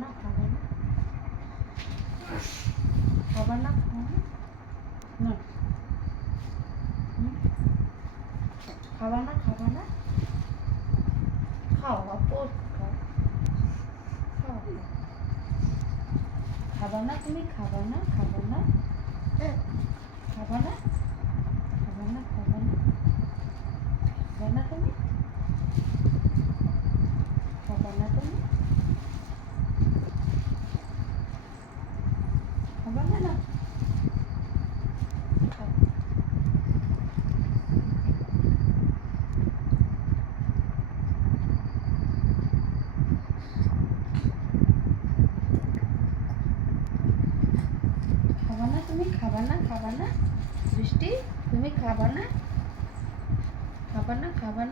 না খাবে না। খাবার না হবে না। খাবা না খাবা না। খাও আপু খাও। খাবা না তুমি খাবা না খাবা না। খাবা না খাবা না খাবা না। খাবা না তুমি। খাবা না তুমি। খাবা না বৃষ্টি তুমি খাবা খাবা না খাবা